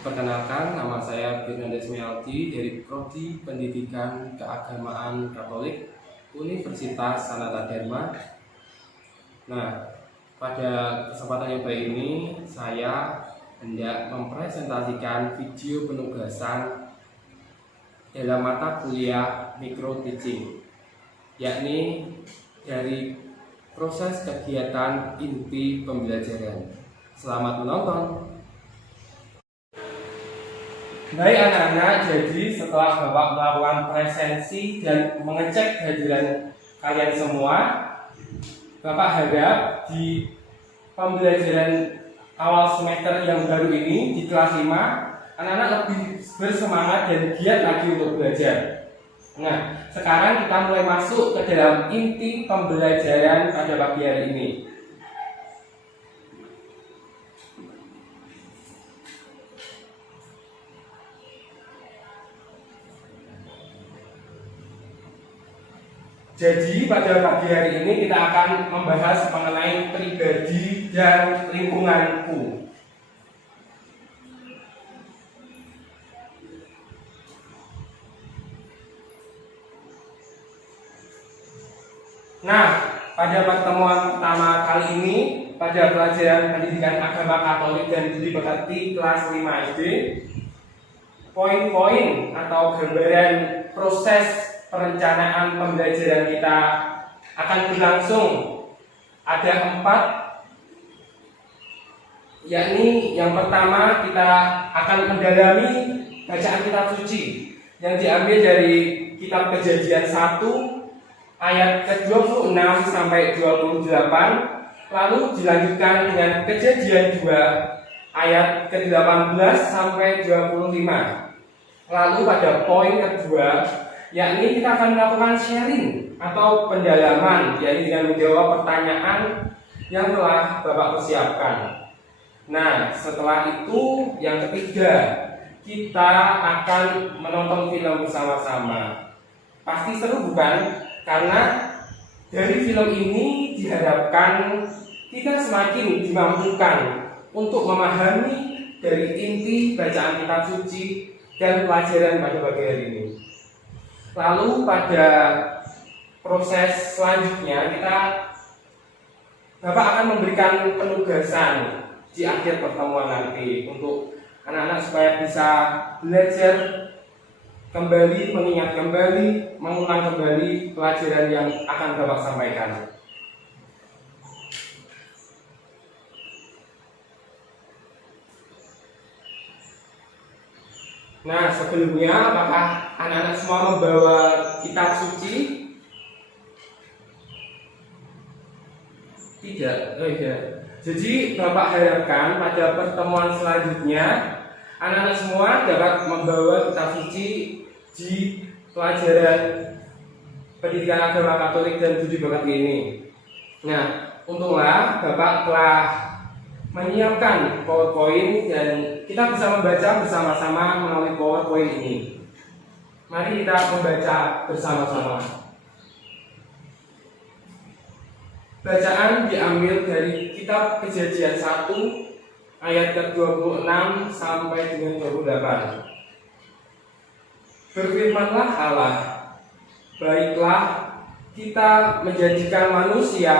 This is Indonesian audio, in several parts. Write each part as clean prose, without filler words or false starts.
Perkenalkan, nama saya Fernandes Melty dari Prodi Pendidikan Keagamaan Katolik Universitas Sanata Dharma. Nah, pada kesempatan yang baik ini saya hendak mempresentasikan video penugasan dalam mata kuliah Micro Teaching, yakni dari proses kegiatan inti pembelajaran. Selamat menonton. Baik anak-anak, jadi setelah Bapak melakukan presensi dan mengecek kehadiran kalian semua, Bapak harap di pembelajaran awal semester yang baru ini di kelas 5, anak-anak lebih bersemangat dan giat lagi untuk belajar. Nah, sekarang kita mulai masuk ke dalam inti pembelajaran pada pagi hari ini. Jadi pada pagi hari ini kita akan membahas mengenai pribadi dan lingkunganku. Nah, pada pertemuan pertama kali ini pada pelajaran pendidikan agama Katolik dan budi pekerti kelas 5 SD, poin-poin atau gambaran proses perencanaan pembelajaran kita akan berlangsung ada 4, yakni yang pertama kita akan mendalami bacaan kitab suci yang diambil dari kitab Kejadian 1 ayat ke-26 sampai 28, lalu dilanjutkan dengan Kejadian 2 ayat ke-18 sampai 25. Lalu pada poin kedua, yakni kita akan melakukan sharing atau pendalaman, yakni dengan menjawab pertanyaan yang telah Bapak persiapkan. Nah, setelah itu yang ketiga, kita akan menonton film bersama-sama. Pasti seru bukan? Karena dari film ini diharapkan kita semakin dimampukan untuk memahami dari inti bacaan kitab suci dan pelajaran pada pagi hari ini. Lalu pada proses selanjutnya Bapak akan memberikan penugasan di akhir pertemuan nanti untuk anak-anak supaya bisa belajar kembali, mengingat kembali, mengulang kembali pelajaran yang akan Bapak sampaikan. Nah, sebelumnya apakah anak-anak semua membawa kitab suci? Tidak. Oh iya. Jadi Bapak harapkan pada pertemuan selanjutnya anak-anak semua dapat membawa kitab suci di pelajaran pendidikan agama Katolik dan budi pekerti ini. Nah, untunglah Bapak telah menyiapkan PowerPoint dan kita bisa membaca bersama-sama melalui PowerPoint ini. Mari kita membaca bersama-sama. Bacaan diambil dari kitab Kejadian 1 ayat ke-26 sampai dengan 28. Berfirmanlah Allah, baiklah kita menjadikan manusia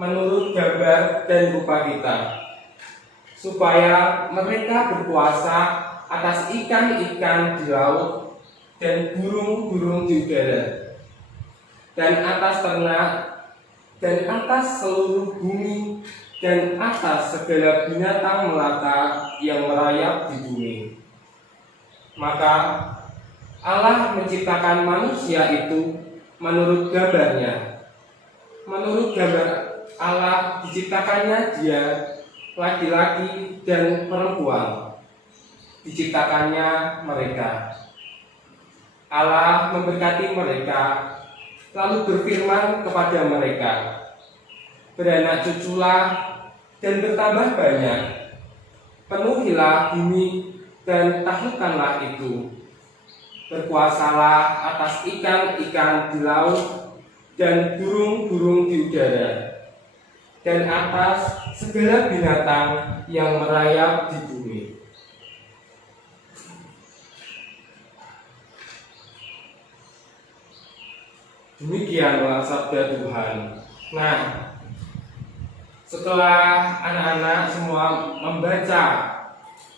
menurut gambar dan rupa kita, supaya mereka berkuasa atas ikan-ikan di laut dan burung-burung di udara, dan atas ternak, dan atas seluruh bumi, dan atas segala binatang melata yang merayap di bumi. Maka Allah menciptakan manusia itu menurut gambarnya. Menurut gambar Allah diciptakannya dia, laki-laki dan perempuan, diciptakannya mereka. Allah memberkati mereka, lalu berfirman kepada mereka, beranak cuculah dan bertambah banyak, penuhilah bumi dan taklukkanlah itu, berkuasalah atas ikan-ikan di laut dan burung-burung di udara, dan atas segala binatang yang merayap di bumi. Demikianlah sabda Tuhan. Nah, setelah anak-anak semua membaca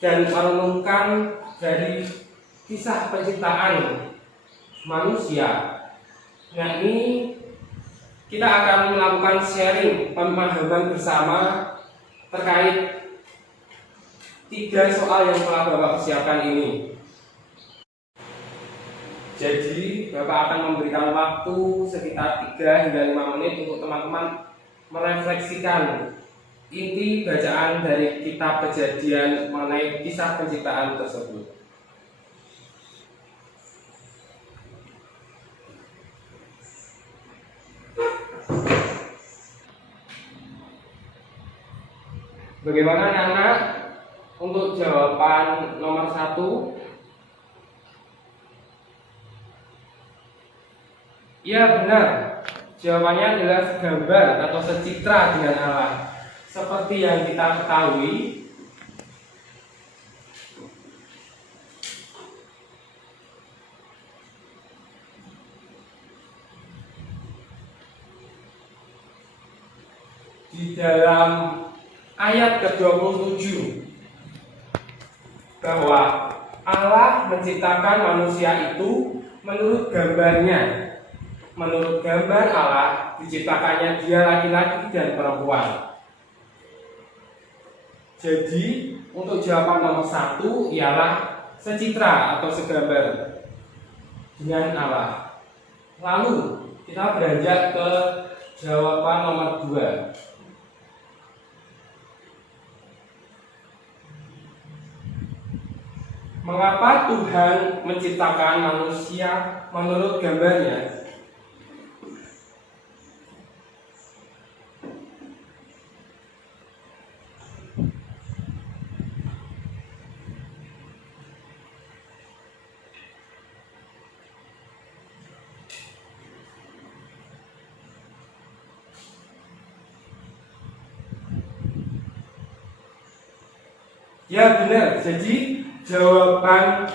dan merenungkan dari kisah penciptaan manusia, nah ini kita akan melakukan sharing pemahaman bersama terkait 3 soal yang telah Bapak persiapkan ini. Jadi Bapak akan memberikan waktu sekitar 3 hingga 5 menit untuk teman-teman merefleksikan inti bacaan dari kitab Kejadian mengenai kisah penciptaan tersebut. Bagaimana anak-anak untuk jawaban nomor 1? Ya benar, jawabannya adalah segambar atau secitra dengan Allah. Seperti yang kita ketahui, di dalam ayat ke-27 bahwa Allah menciptakan manusia itu menurut gambarnya. Menurut gambar Allah diciptakannya dia laki-laki dan perempuan. Jadi untuk jawaban nomor 1 ialah secitra atau segambar dengan Allah. Lalu kita beranjak ke jawaban nomor 2. Mengapa Tuhan menciptakan manusia menurut gambarnya? Ya benar, jadi jawaban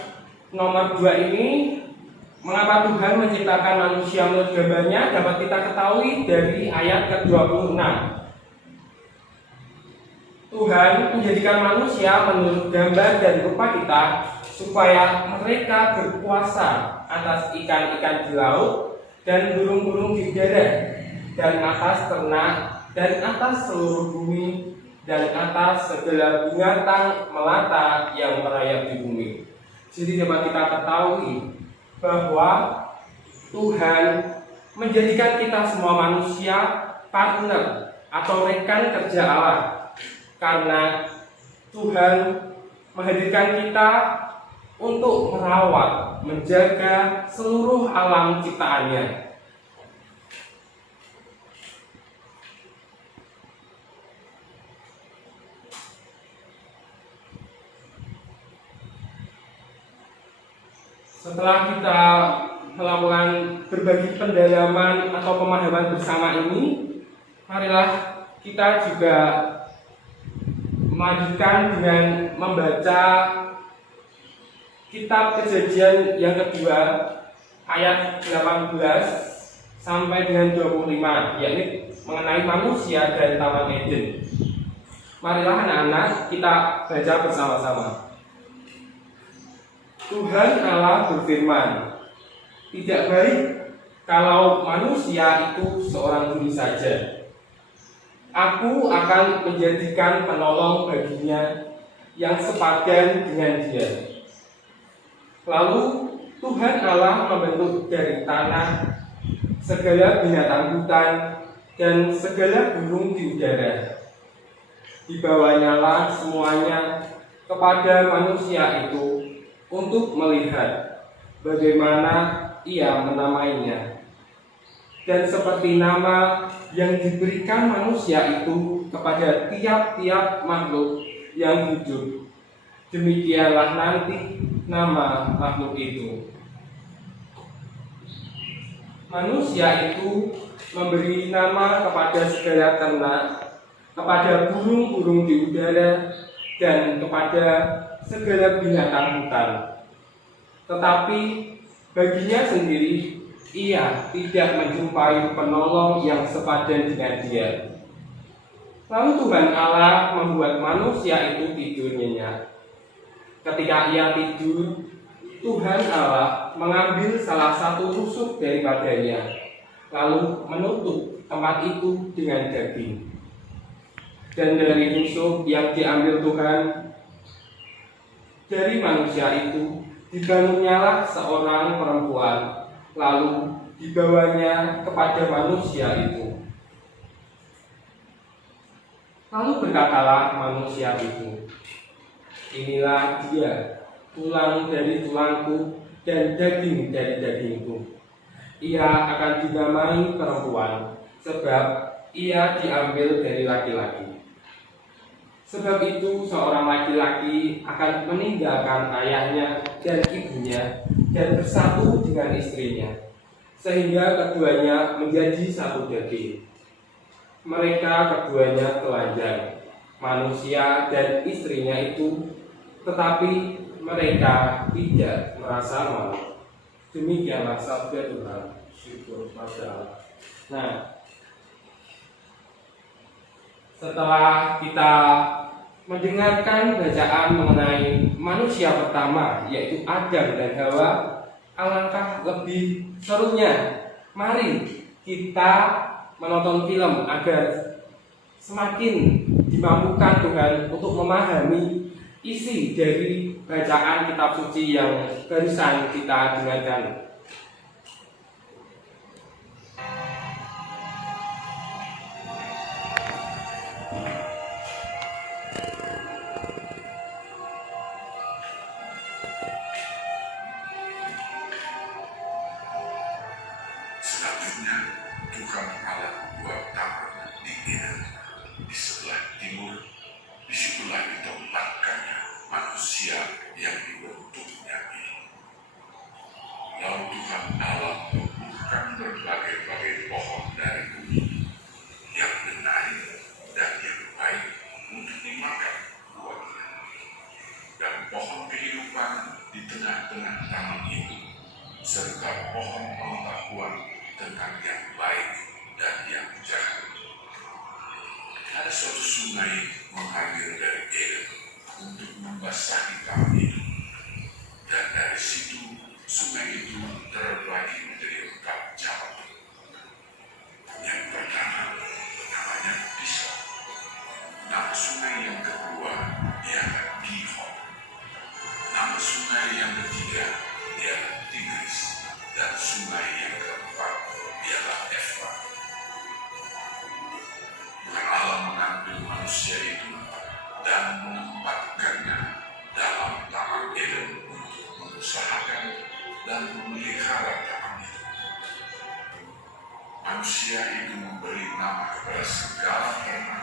nomor 2 ini, mengapa Tuhan menciptakan manusia menurut gambarnya, dapat kita ketahui dari ayat ke-26. Tuhan menjadikan manusia menurut gambar dan rupa kita supaya mereka berkuasa atas ikan-ikan di laut dan burung-burung di udara dan atas ternak dan atas seluruh bumi dan atas segala binatang melata yang merayap di bumi. Jadi dapat kita ketahui bahwa Tuhan menjadikan kita semua manusia partner atau rekan kerja Allah, karena Tuhan menghadirkan kita untuk merawat, menjaga seluruh alam ciptaannya. Setelah kita melakukan berbagi pendalaman atau pemahaman bersama ini, marilah kita juga melanjutkan dengan membaca kitab Kejadian yang kedua ayat 18 sampai dengan 25, yakni mengenai manusia dan Taman Eden. Marilah anak-anak kita baca bersama-sama. Tuhan Allah berfirman, "Tidak baik kalau manusia itu seorang diri saja. Aku akan menjadikan penolong baginya yang sepadan dengan dia." Lalu Tuhan Allah membentuk dari tanah segala binatang hutan dan segala burung di udara. Dibawanyalah semuanya kepada manusia itu untuk melihat bagaimana ia menamainya. Dan seperti nama yang diberikan manusia itu kepada tiap-tiap makhluk yang hidup, demikianlah nanti nama makhluk itu. Manusia itu memberi nama kepada segala ternak, kepada burung-burung di udara, dan kepada segala binatang hutan. Tetapi baginya sendiri ia tidak menjumpai penolong yang sepadan dengan dia. Lalu Tuhan Allah membuat manusia itu tidur nyenyak. Ketika ia tidur, Tuhan Allah mengambil salah satu rusuk daripadanya, lalu menutup tempat itu dengan daging. Dan dari rusuk yang diambil Tuhan dari manusia itu, dibangunnyalah seorang perempuan, lalu dibawanya kepada manusia itu. Lalu berkatalah manusia itu, inilah dia, tulang dari tulangku dan daging dari dagingku. Ia akan dinamai perempuan, sebab ia diambil dari laki-laki. Sebab itu seorang laki-laki akan meninggalkan ayahnya dan ibunya dan bersatu dengan istrinya, sehingga keduanya menjadi satu daging. Mereka keduanya telanjang, manusia dan istrinya itu, tetapi mereka tidak merasa malu. Demikianlah sabda Tuhan. Syukur pada Allah. Nah, setelah kita mendengarkan bacaan mengenai manusia pertama, yaitu Adam dan Hawa, alangkah lebih serunya. Mari kita menonton film agar semakin dimampukan Tuhan untuk memahami isi dari bacaan kitab suci yang barusan kita dengarkan. Selanjutnya, Tuhan Allah membuat taman di Eden di sebelah timur. Disitulah ditempatkannya manusia yang dibentuknya ini. Lalu Tuhan Allah menumbuhkan berbagai-bagai pohon dari bumi yang benar dan yang baik untuk dimakan buahnya, dan pohon kehidupan di tengah-tengah taman itu, serta pohon pengetahuan tentang yang baik dan yang jahat. Ada suatu sungai mengalir dari Eden untuk membasahi taman itu, dan dari situ sungai itu terbagi menjadi 4 cabang. Yang pertama namanya Pison. Nama sungai yang kedua ialah Gihon. Nama sungai yang ketiga ialah Tigris, dan sungai yang keempat ialah Efrat. Tuhan Allah mengambil manusia itu dan menempatkannya dalam taman Eden untuk mengusahakan dan memelihara taman itu. Manusia itu memberi nama kepada segala hewan,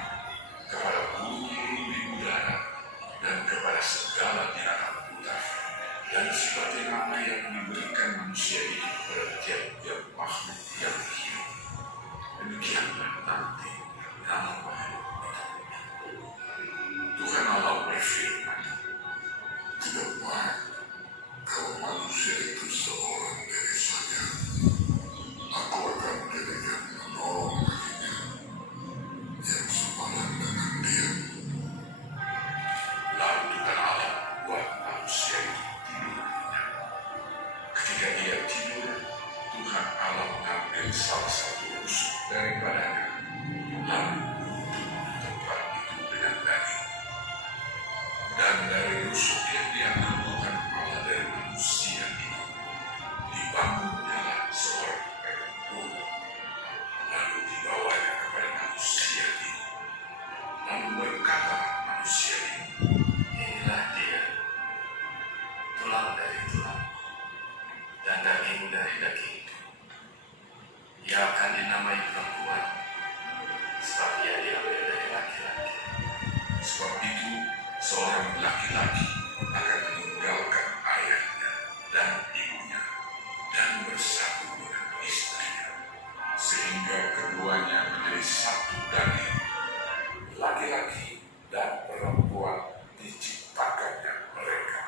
kepada burung-burung di udara, dan kepada segala binatang hutan, dan seperti nama yang diberikan manusia ini kepada tiap-tiap makhluk yang hidup. Demikianlah nanti nama makhluk itu. Tuhan Allah berfirman, tidak baik kalau manusia itu seorang diri saja. Aku akan menjadikan menolong baginya yang sepadan dengan dia. Lalu Tuhan Allah buat manusia itu tidur nyenyak. Ketika dia tidur, Tuhan Allah mengambil salah satu rusuk daripadanya, lalu menutup tempat itu dengan daging. Dan dari rusuk yang diambil Tuhan Allah dari manusia itu, dibangunnyalah seorang perempuan, lalu dibawanya kepada manusia itu. Lalu berkata manusia itu, inilah dia, tulang dari tulangku dan daging dari dagingku. Ia akan dinamai perempuan, sebab ia diambil dari laki-laki. Sebab itu seorang laki-laki akan meninggalkan ayahnya dan ibunya dan bersatu dengan istrinya, sehingga keduanya menjadi satu daging. Laki-laki dan perempuan diciptakannya mereka.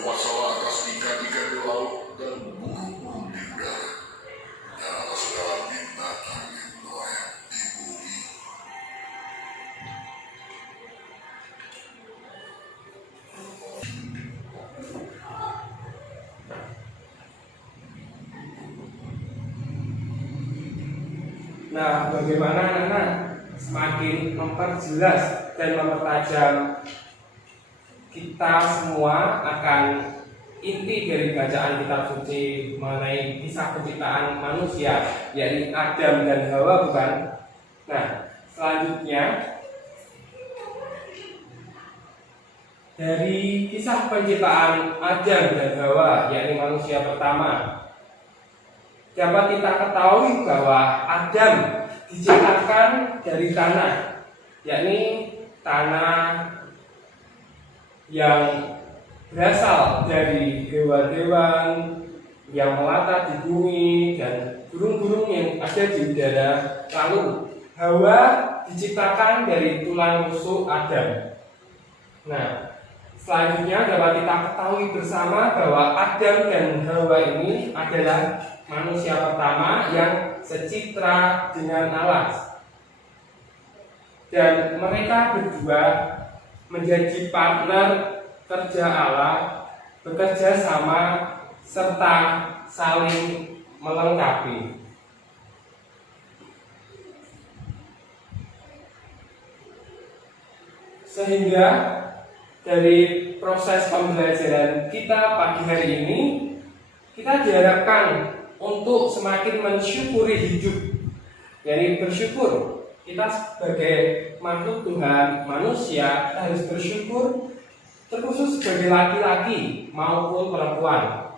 berkuasalah atas ikan-ikan di laut dan burung-burung di udara, dan atas segala binatang yang melayang di bumi. Nah, bagaimana anak-anak semakin memperjelas dan mempertajam kita semua akan inti dari bacaan kitab suci mengenai kisah penciptaan manusia, yakni Adam dan Hawa, bukan? Nah, selanjutnya dari kisah penciptaan Adam dan Hawa, yakni manusia pertama, dapat kita ketahui bahwa Adam diciptakan dari tanah, yakni tanah yang berasal dari hewan-hewan yang melata di bumi dan burung-burung yang ada di udara. Lalu Hawa diciptakan dari tulang rusuk Adam. Nah, selanjutnya dapat kita ketahui bersama bahwa Adam dan Hawa ini adalah manusia pertama yang secitra dengan Allah, dan mereka berdua menjadi partner kerja Allah, bekerja sama serta saling melengkapi. Sehingga dari proses pembelajaran kita pagi hari ini, kita diharapkan untuk semakin mensyukuri hidup, yakni bersyukur. Kita sebagai makhluk Tuhan, manusia, kita harus bersyukur, terkhusus sebagai laki-laki maupun perempuan.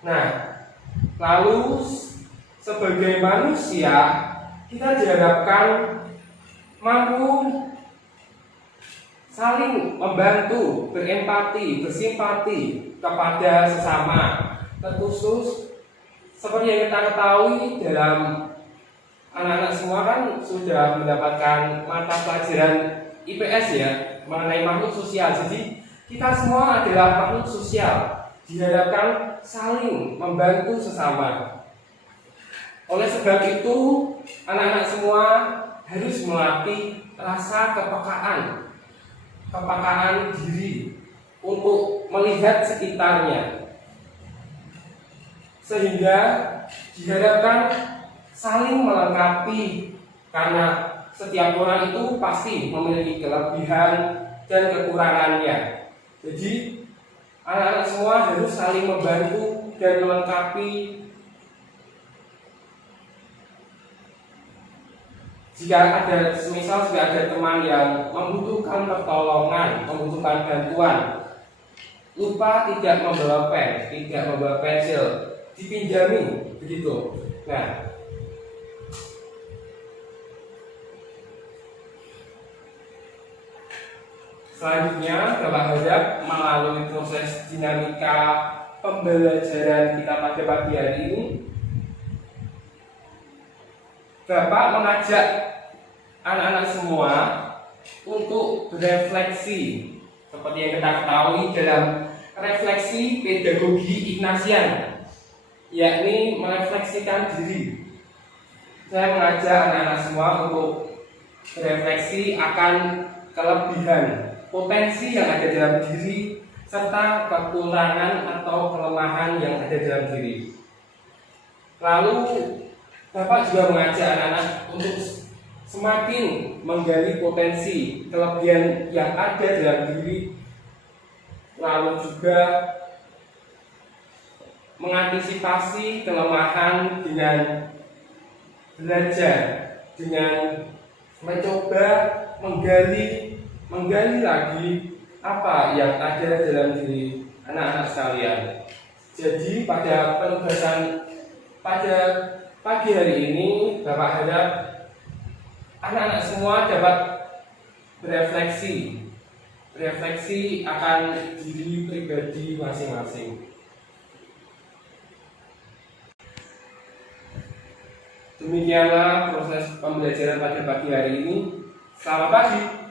Nah, lalu sebagai manusia, kita diharapkan mampu saling membantu, berempati, bersimpati kepada sesama, terkhusus seperti yang kita ketahui dalam anak-anak semua kan sudah mendapatkan mata pelajaran IPS ya, mengenai makhluk sosial. Jadi kita semua adalah makhluk sosial, diharapkan saling membantu sesama. Oleh sebab itu, anak-anak semua harus melatih rasa kepekaan diri untuk melihat sekitarnya, sehingga diharapkan saling melengkapi, karena setiap orang itu pasti memiliki kelebihan dan kekurangannya. Jadi anak-anak semua harus saling membantu dan melengkapi. Jika ada, semisal jika ada teman yang membutuhkan pertolongan, membutuhkan bantuan, lupa tidak membawa pen, tidak membawa pensil, dipinjami, begitu. Nah, selanjutnya Bapak harap melalui proses dinamika pembelajaran kita pada pagi hari ini, Bapak mengajak anak-anak semua untuk berefleksi seperti yang kita ketahui dalam refleksi pedagogi Ignatian, yakni merefleksikan diri. Saya mengajak anak-anak semua untuk berefleksi akan kelebihan, potensi yang ada dalam diri, serta kekurangan atau kelemahan yang ada dalam diri. Lalu Bapak juga mengajak anak-anak untuk semakin menggali potensi kelebihan yang ada dalam diri, lalu juga mengantisipasi kelemahan dengan belajar, dengan mencoba menggali lagi apa yang ada dalam diri anak-anak sekalian. Jadi pada penugasan pada pagi hari ini, Bapak harap anak-anak semua dapat berefleksi akan diri pribadi masing-masing. Demikianlah proses pembelajaran pada pagi hari ini. Selamat pagi.